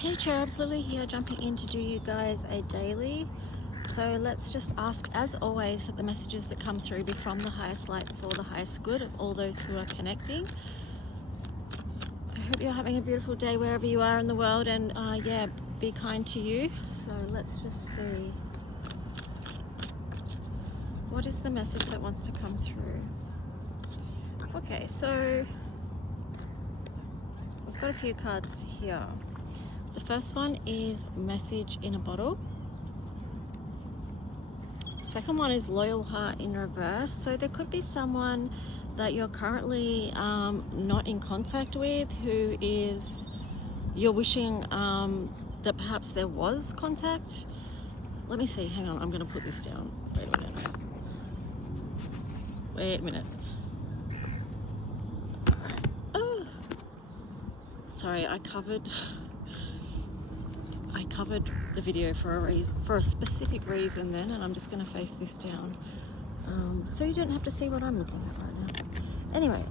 Hey cherubs, Lulu here, jumping in to do you guys a daily. So let's just ask, as always, that the messages that come through be from the highest light for the highest good of all those who are connecting. I hope you're having a beautiful day wherever you are in the world, and yeah, be kind to you. So let's just see. What is the message that wants to come through? Okay, so I've got a few cards here. The first one is message in a bottle. Second one is loyal heart in reverse. So there could be someone that you're currently not in contact with, who is, you're wishing that perhaps there was contact. Let me see, hang on, I'm going to put this down. Wait a minute. Oh, sorry, I covered the video for a reason, for a specific reason then, and I'm just going to face this down so you don't have to see what I'm looking at right now. Anyway,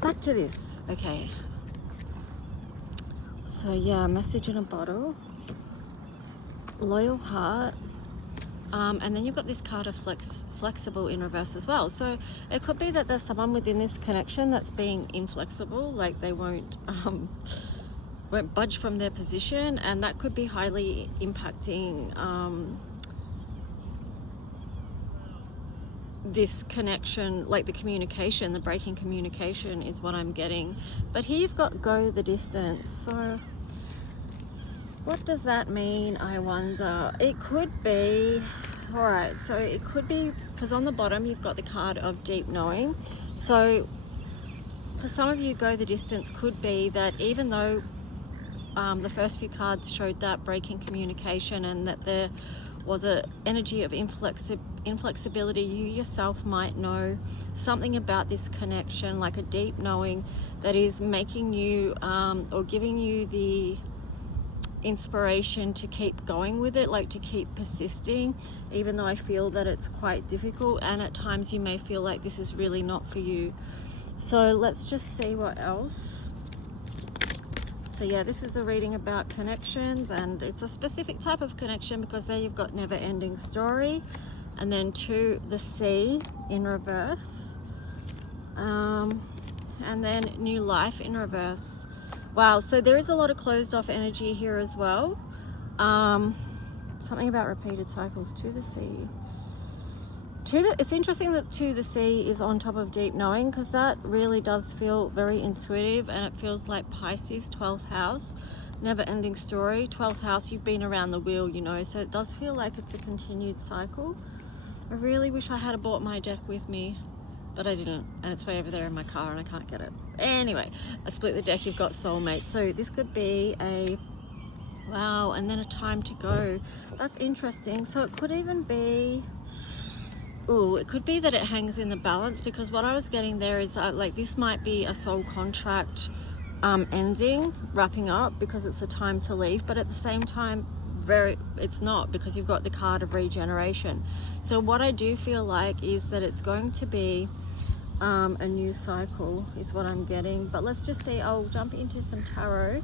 back to this. Okay, so yeah, message in a bottle, loyal heart, and then you've got this card of flexible in reverse as well. So it could be that there's someone within this connection that's being inflexible, like they won't budge from their position, and that could be highly impacting this connection, like the communication, the breaking communication is what I'm getting. But here you've got go the distance. So what does that mean, I wonder? It could be, all right, so it could be, because on the bottom you've got the card of deep knowing. So for some of you, go the distance could be that even though the first few cards showed that breaking communication and that there was an energy of inflexibility, you yourself might know something about this connection, like a deep knowing that is making you or giving you the inspiration to keep going with it, like to keep persisting, even though I feel that it's quite difficult, and at times you may feel like this is really not for you. So let's just see what else. So yeah, this is a reading about connections, and it's a specific type of connection because there you've got never ending story, and then to the sea in reverse, and then new life in reverse. Wow, so there is a lot of closed off energy here as well. Something about repeated cycles, to the sea. It's interesting that to the sea is on top of deep knowing, because that really does feel very intuitive, and it feels like Pisces, 12th house, never ending story. 12th house, you've been around the wheel, you know, so it does feel like it's a continued cycle. I really wish I had brought my deck with me, but I didn't, and it's way over there in my car and I can't get it. Anyway, I split the deck, you've got soulmate. So this could be a, wow, and then a time to go. That's interesting. So it could even be, ooh, it could be that it hangs in the balance, because what I was getting there is like this might be a soul contract ending, wrapping up, because it's a time to leave, but at the same time it's not, because you've got the card of regeneration. So what I do feel like is that it's going to be a new cycle is what I'm getting. But let's just see. I'll jump into some tarot.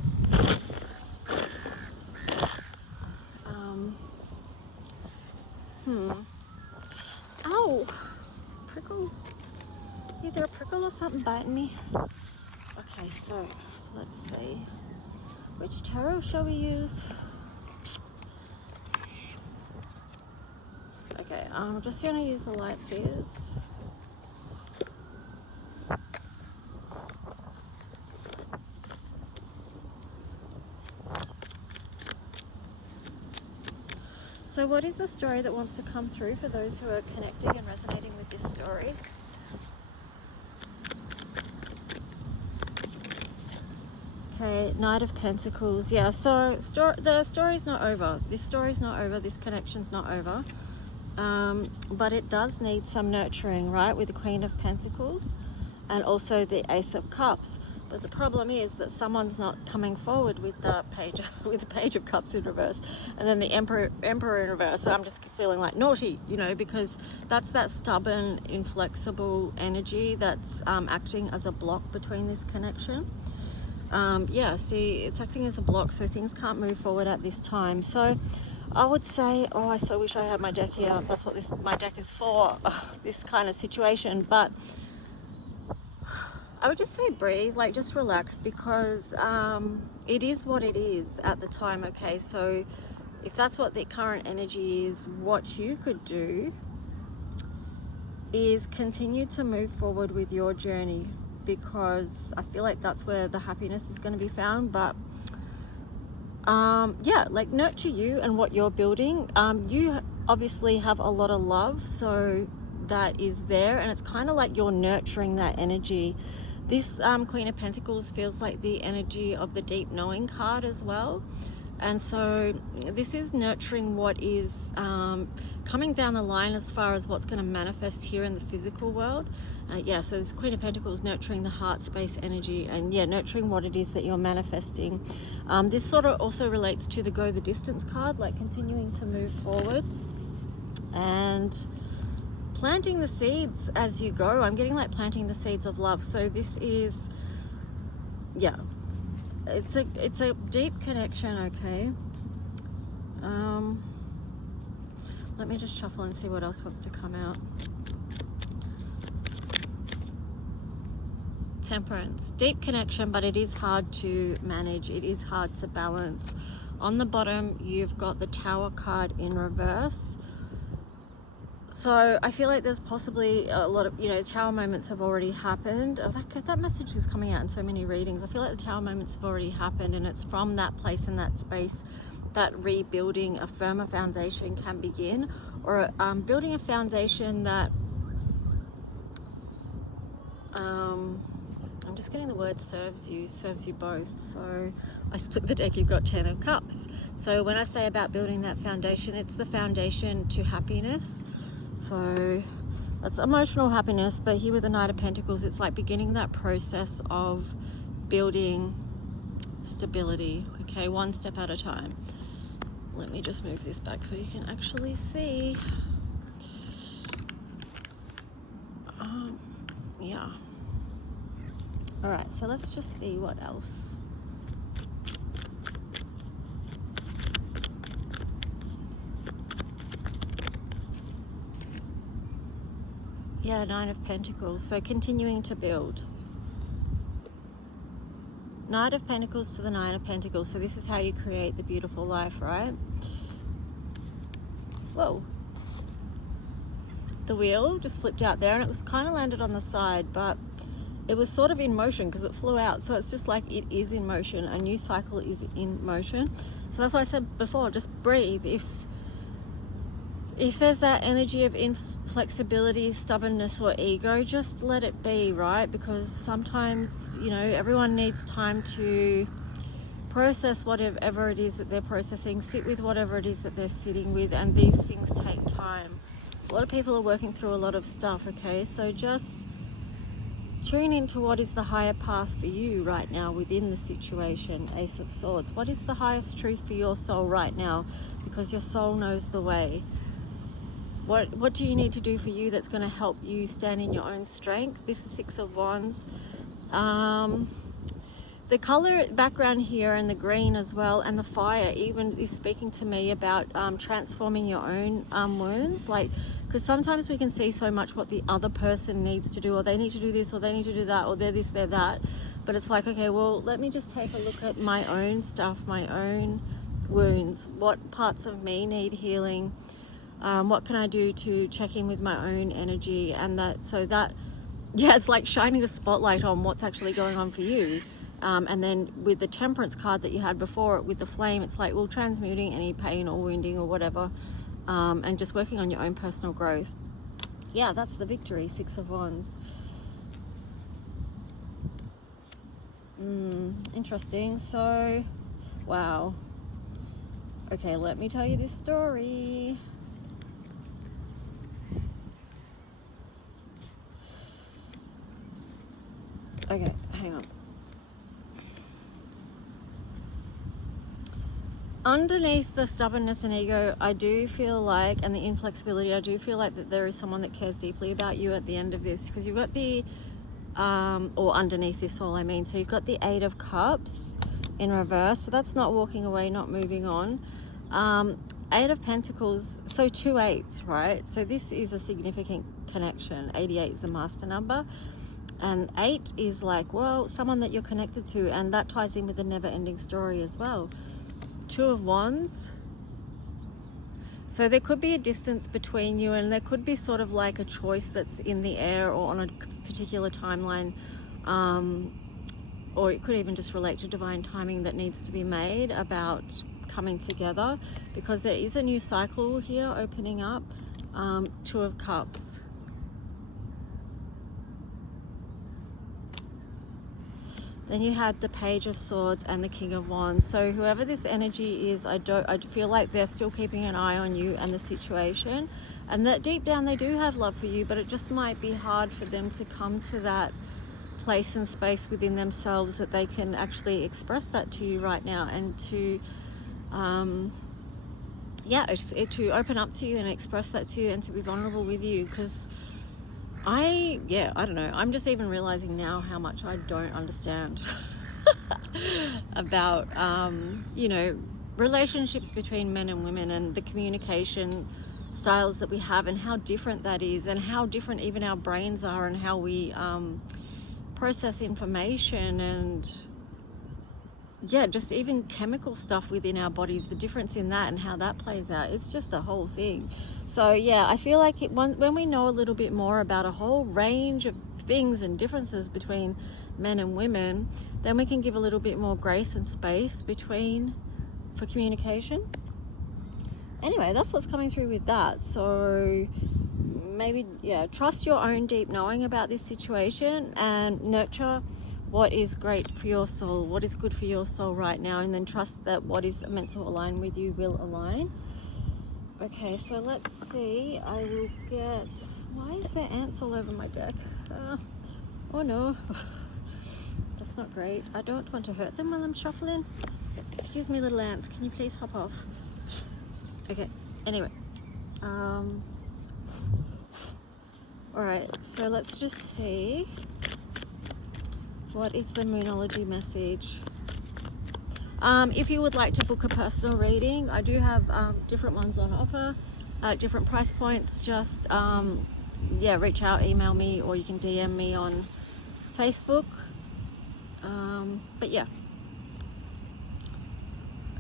Oh, prickle. Either a prickle or something biting me. Okay, so let's see. Which tarot shall we use? Okay, I'm just going to use the light seers. So what is the story that wants to come through for those who are connecting and resonating with this story? Okay, Knight of Pentacles. Yeah, so the story's not over. This story's not over. This connection's not over. But it does need some nurturing, right? With the Queen of Pentacles and also the Ace of Cups. But the problem is that someone's not coming forward with the Page of Cups in reverse, and then the Emperor in reverse. So I'm just feeling like naughty, you know, because that's that stubborn, inflexible energy that's acting as a block between this connection. Yeah, see, it's acting as a block, so things can't move forward at this time. So I would say, oh, I so wish I had my deck here. That's what my deck is for, this kind of situation. But I would just say breathe, like just relax, because it is what it is at the time, okay? So if that's what the current energy is, what you could do is continue to move forward with your journey, because I feel like that's where the happiness is going to be found. But yeah, like nurture you and what you're building. You obviously have a lot of love, so that is there, and it's kind of like you're nurturing that energy. This Queen of Pentacles feels like the energy of the deep knowing card as well. And so this is nurturing what is coming down the line as far as what's going to manifest here in the physical world. Yeah, so this Queen of Pentacles nurturing the heart space energy, and yeah, nurturing what it is that you're manifesting. This sort of also relates to the go the distance card, like continuing to move forward and planting the seeds as you go. I'm getting like planting the seeds of love. So this is, yeah, it's a deep connection, okay? Let me just shuffle and see what else wants to come out. Temperance, deep connection, but it is hard to manage. It is hard to balance. On the bottom, you've got the Tower card in reverse. So I feel like there's possibly a lot of, Tower moments have already happened. Oh, that message is coming out in so many readings. I feel like the Tower moments have already happened, and it's from that place and that space that rebuilding a firmer foundation can begin, or building a foundation that, I'm just getting the word serves you both. So I split the deck, you've got 10 of Cups. So when I say about building that foundation, it's the foundation to happiness. So that's emotional happiness, but here with the Knight of Pentacles, it's like beginning that process of building stability, okay, one step at a time. Let me just move this back so you can actually see. Yeah. All right, so let's just see what else. Yeah, Nine of Pentacles, so continuing to build. Knight of Pentacles to the Nine of Pentacles, so this is how you create the beautiful life, right? Whoa. The wheel just flipped out there, and it was kind of landed on the side, but it was sort of in motion because it flew out. So it's just like it is in motion. A new cycle is in motion. So that's why I said before, just breathe. If there's that energy of inflexibility, stubbornness, or ego, just let it be, right? Because sometimes, everyone needs time to process whatever it is that they're processing, sit with whatever it is that they're sitting with, and these things take time. A lot of people are working through a lot of stuff, okay? So just tune into what is the higher path for you right now within the situation. Ace of Swords. What is the highest truth for your soul right now? Because your soul knows the way. What do you need to do for you that's going to help you stand in your own strength? This is Six of Wands. The color background here, and the green as well, and the fire even is speaking to me about transforming your own wounds. Like, because sometimes we can see so much what the other person needs to do, or they need to do this, or they need to do that, or they're this, they're that. But it's like, okay, well, let me just take a look at my own stuff, my own wounds. What parts of me need healing? What can I do to check in with my own energy? And yeah, it's like shining a spotlight on what's actually going on for you. And then with the Temperance card that you had before, with the flame, it's like, well, transmuting any pain or wounding or whatever, and just working on your own personal growth. Yeah, that's the victory. Six of Wands. Interesting. So, wow. Okay, let me tell you this story. Okay, hang on. Underneath the stubbornness and ego, I do feel like, and the inflexibility, I do feel like that there is someone that cares deeply about you at the end of this, because you've got the or underneath this all, I mean. So you've got the Eight of Cups in reverse, so that's not walking away, not moving on. Eight of Pentacles, so 2 eights, right? So this is a significant connection. 88 is a master number, and 8 is like, well, someone that you're connected to, and that ties in with the never-ending story as well. 2 of Wands. So there could be a distance between you, and there could be sort of like a choice that's in the air or on a particular timeline, or it could even just relate to divine timing that needs to be made about coming together, because there is a new cycle here opening up. 2 of Cups. Then you had the Page of Swords and the King of Wands. So whoever this energy is, I feel like they're still keeping an eye on you and the situation, and that deep down they do have love for you, but it just might be hard for them to come to that place and space within themselves that they can actually express that to you right now, and to to open up to you and express that to you, and to be vulnerable with you. Because I don't know, I'm just even realizing now how much I don't understand about you know, relationships between men and women, and the communication styles that we have, and how different that is, and how different even our brains are, and how we process information, and just even chemical stuff within our bodies, the difference in that and how that plays out. It's just a whole thing. So I feel like when we know a little bit more about a whole range of things and differences between men and women, then we can give a little bit more grace and space for communication. Anyway, that's what's coming through with that. So maybe trust your own deep knowing about this situation, and nurture what is great for your soul, what is good for your soul right now, and then trust that what is meant to align with you will align. Okay, so let's see. I will get... Why is there ants all over my deck? Oh no. That's not great. I don't want to hurt them while I'm shuffling. Excuse me, little ants. Can you please hop off? Okay, anyway. Alright, so let's just see. What is the Moonology message? If you would like to book a personal reading, I do have different ones on offer, different price points. Just reach out, email me, or you can DM me on Facebook.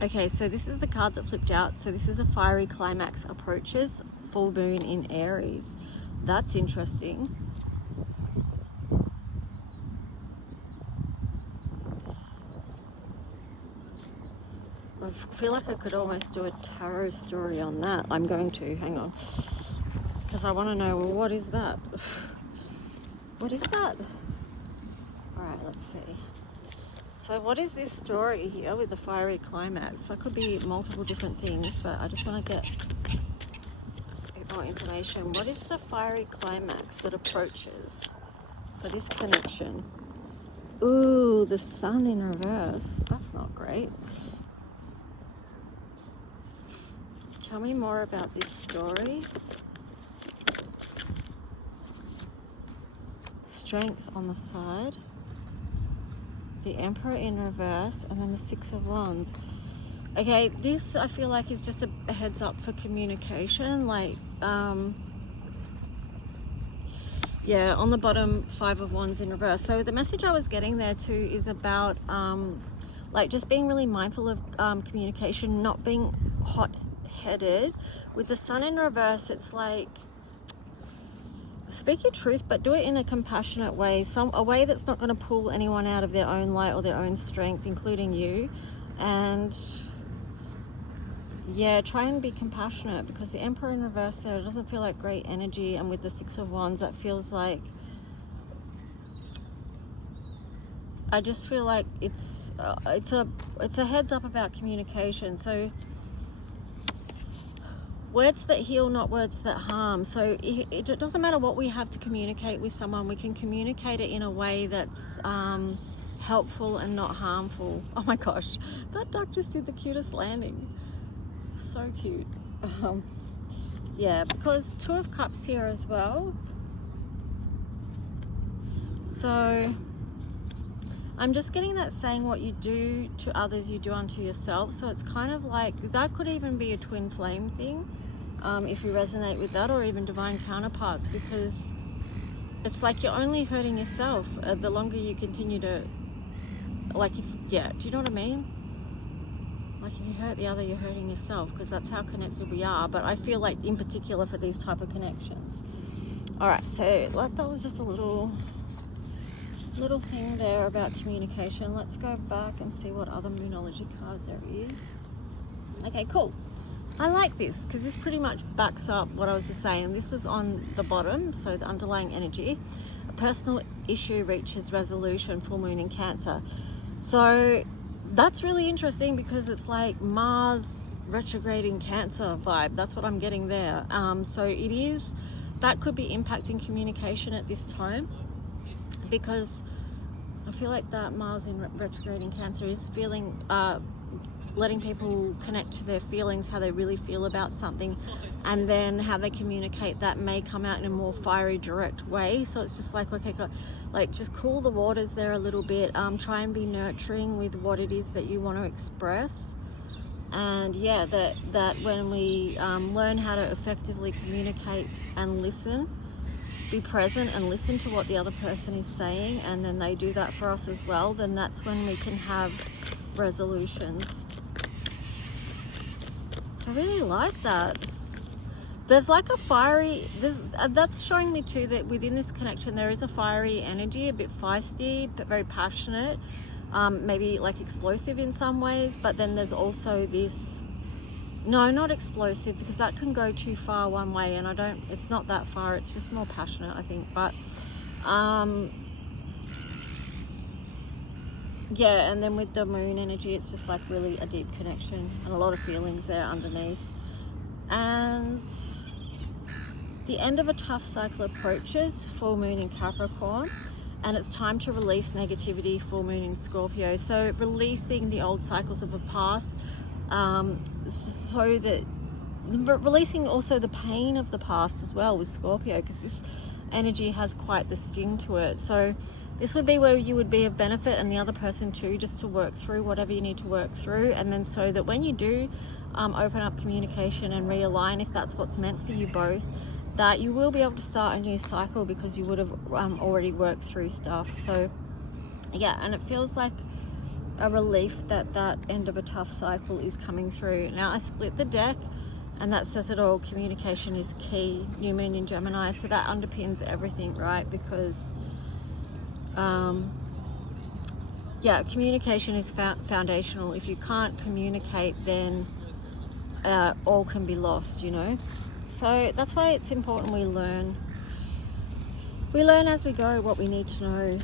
Okay, so this is the card that flipped out. So this is a fiery climax approaches, full moon in Aries. That's interesting. I feel like I could almost do a tarot story on that. I'm going to, hang on, because I want to know, well, what is that? What is that? Alright, let's see. So what is this story here with the fiery climax? That could be multiple different things, but I just want to get a bit more information. What is the fiery climax that approaches for this connection? Ooh, the sun in reverse. That's not great. Tell me more about this story. Strength on the side. The Emperor in reverse, and then the Six of Wands. Okay, this I feel like is just a heads up for communication. Like, on the bottom, Five of Wands in reverse. So the message I was getting there too is about like just being really mindful of communication, not being hot-headed. With the Sun in reverse, it's like, speak your truth, but do it in a compassionate way, a way that's not going to pull anyone out of their own light or their own strength, including you. And try and be compassionate, because the Emperor in reverse there, it doesn't feel like great energy. And with the Six of Wands, that feels like, I just feel like it's a heads up about communication. So words that heal, not words that harm. So it doesn't matter what we have to communicate with someone, we can communicate it in a way that's helpful and not harmful. Oh my gosh, that duck just did the cutest landing. So cute. Because Two of Cups here as well. So I'm just getting that saying what you do to others, you do unto yourself. So it's kind of like, that could even be a twin flame thing, if you resonate with that, or even divine counterparts, because it's like you're only hurting yourself the longer you continue to, like, if, yeah, do you know what I mean? Like, if you hurt the other, you're hurting yourself, because that's how connected we are. But I feel like, in particular, for these type of connections. All right, so like that was just a little thing there about communication. Let's go back and see what other Moonology card there is. Okay, cool. I like this because this pretty much backs up what I was just saying. This was on the bottom, so the underlying energy. A personal issue reaches resolution, full moon in Cancer. So that's really interesting because it's like Mars retrograding Cancer vibe. That's what I'm getting there. So it is, that could be impacting communication at this time, because I feel like that Mars in retrograding Cancer is feeling, letting people connect to their feelings, how they really feel about something, and then how they communicate that may come out in a more fiery, direct way. So it's just like, okay, like, just cool the waters there a little bit. Try and be nurturing with what it is that you want to express. And yeah, that when we learn how to effectively communicate and listen, be present and listen to what the other person is saying, and then they do that for us as well, then that's when we can have resolutions. So I really like that. There's like a fiery, that's showing me too that within this connection there is a fiery energy, a bit feisty, but very passionate, maybe like explosive in some ways. But then there's also this, no, not explosive, because that can go too far one way, and it's not that far, it's just more passionate, I think. But yeah, and then with the moon energy, it's just like really a deep connection and a lot of feelings there underneath. And the end of a tough cycle approaches, full moon in Capricorn, and it's time to release negativity, full moon in Scorpio. So releasing the old cycles of the past, so that releasing also the pain of the past as well with Scorpio, because this energy has quite the sting to it. So this would be where you would be of benefit, and the other person too, just to work through whatever you need to work through. And then so that when you do open up communication and realign, if that's what's meant for you both, that you will be able to start a new cycle, because you would have already worked through stuff. So yeah, and it feels like a relief that that end of a tough cycle is coming through. Now I split the deck, and that says it all. Communication is key, new moon in Gemini, so that underpins everything, right? Because yeah, communication is foundational. If you can't communicate, then all can be lost, you know. So that's why it's important we learn as we go what we need to know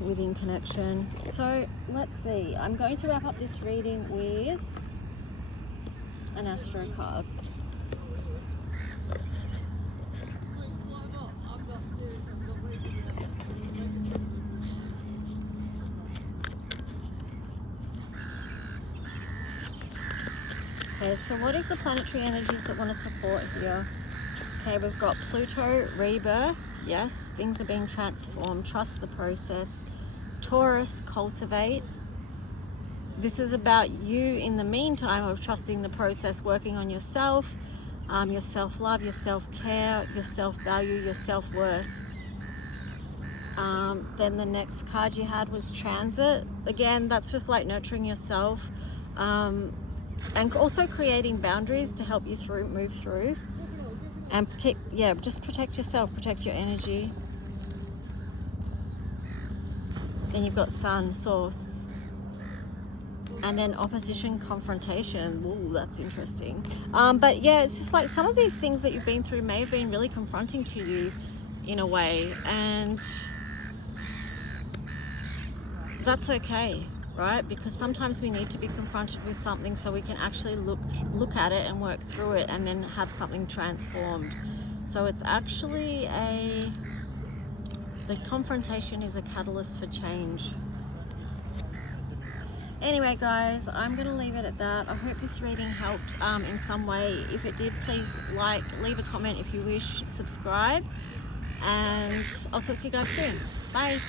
within connection. So let's see, I'm going to wrap up this reading with an Astro card. Okay, so what is the planetary energies that want to support here? Okay, we've got Pluto, rebirth. Yes, things are being transformed. Trust the process. Taurus, cultivate. This is about you in the meantime of trusting the process, working on yourself, your self-love, your self-care, your self-value, your self-worth. Then the next card you had was transit. Again, that's just like nurturing yourself. And also creating boundaries to help you move through, and just protect yourself, protect your energy. Then you've got sun, source, and then opposition, confrontation. Ooh, that's interesting. But yeah, it's just like some of these things that you've been through may have been really confronting to you in a way, and that's okay. Right? Because sometimes we need to be confronted with something so we can actually look at it and work through it, and then have something transformed. So it's actually the confrontation is a catalyst for change. Anyway guys, I'm going to leave it at that. I hope this reading helped in some way. If it did, please leave a comment if you wish, subscribe, and I'll talk to you guys soon. Bye.